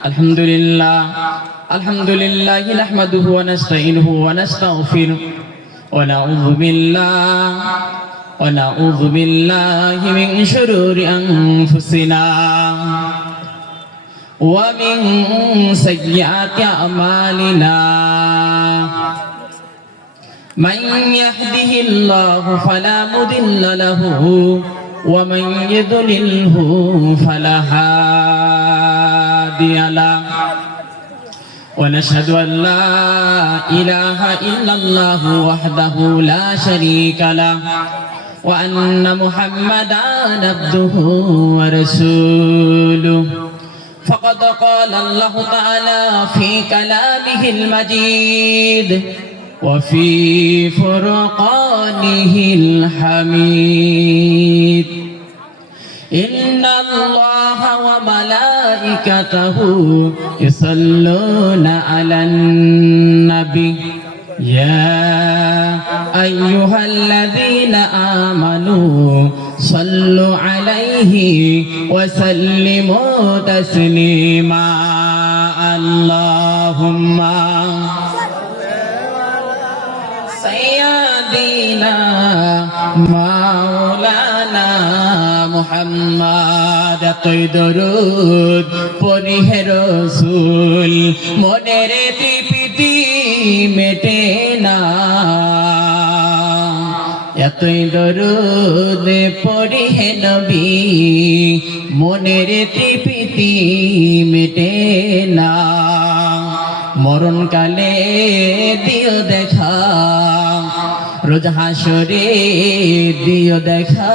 الحمد لله نحمده ونستعينه ونستغفره ونعوذ بالله من شرور أنفسنا ومن سيئات أعمالنا من يهده الله فلا مضل له ومن يضلله فلا هادي له ونشهد أن لا إله إلا الله وحده لا شريك له وأن محمدا عبده ورسوله فقد قال الله تعالى في كلامه المجيد وفي فرقانه الحميد إن الله وملائكته يصلون على النبي يا أيها الذين آمنوا صلوا عليه وسلموا تسليما اللهم سيدنا مولانا মুহাম্মদ তুই দরুদ পড়িহে রাসূল মনের তৃপ্তি মেটে না এতই দরুদ পড়িহে নবী মনের তৃপ্তি মেটে না মরণকালে দিও দেখা রোজ হাসরে দিও দেখা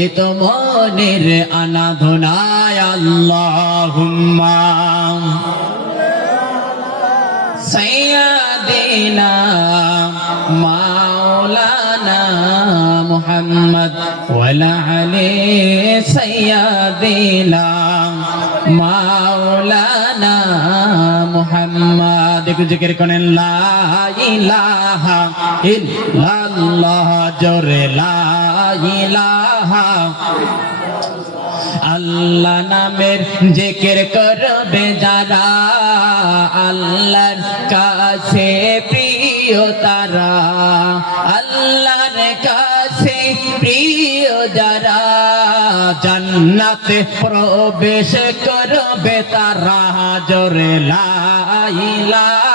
এ তো মনের আনাধনায় আল্লাহুম্মা সাইয়্যিদিনা মাওলানা মুহাম্মদ ওয়ালা আলি সাইয়্যিদিনা মাওলানা মুহাম্মদ একটু জিকির করেন লা ইলাহা ইল্লাল্লাহ জোরে লা ইলাহা আল্লাহ নামের জিকির করবে যারা আল্লাহর কাছে প্রিয় তারা আল্লাহর কাছে প্রিয় যারা জান্নাতে প্রবেশ করবে তারা জোরে লা ইলাহা